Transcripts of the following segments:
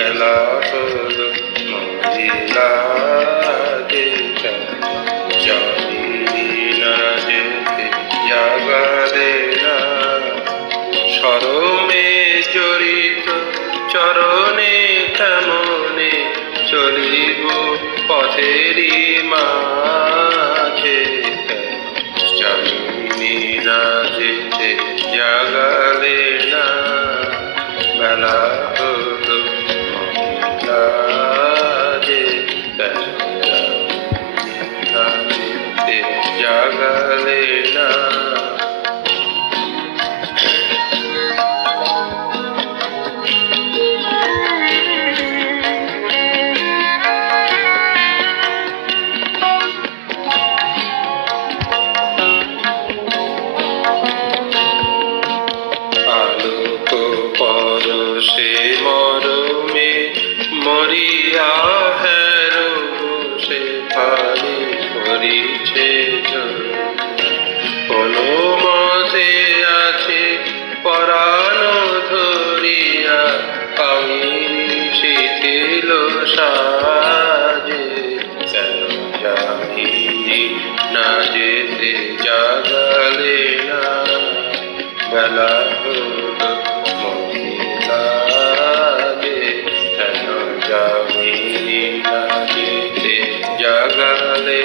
বেলা হলো মহিলা যেতে জানি না যেতে জাগালে না স্মরণে জড়িত চরণে তেমনে চলিব পথেরই মাঝে জানি না যেতে জাগালে না বেলা হলো মহিলা যেতে জাগালে না আলোক পরশে মরমে মরিয়া হেরো সে পানি করিছে কোনো মতে আছে পরানো ধরিয়া আমি শিথিল সাজে কেন জানি না যেতে জাগালে না বেলা হলো মহিলা কেন জানি না যেতে জাগালে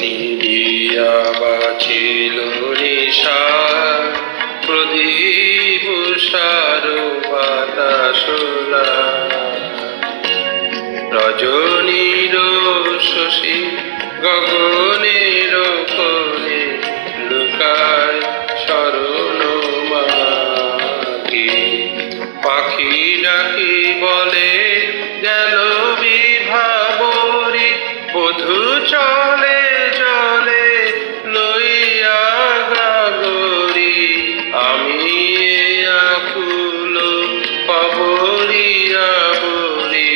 নিবিয়া বাছিল নিশা প্রদীপ সারো বাতাসলা রজনীর শশী গগনের কোণে লুকায় শরণ মাগে পাখি ডাকি বলে গেল বিভাবরী বধূ চলে চলে লইয়া গাগরি আমি আকুল পাবরিয়া বলি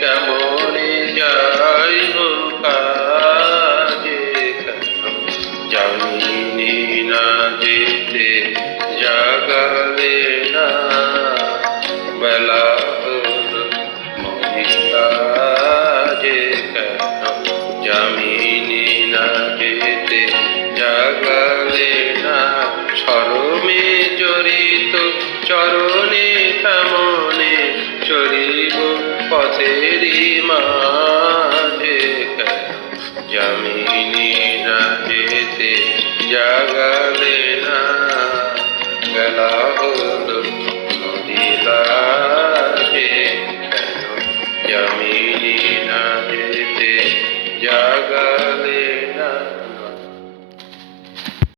কেমনে যাইব কাজে জানি না যেতে জাগালে না বেলা হলো মহিলা যে জামিনি না যেতে জাগালে না স্মরণে জড়িত চরণে তেমনে চলিব পথেরই মাঝে জামিনি না যেতে জাগালে না বেলা হলো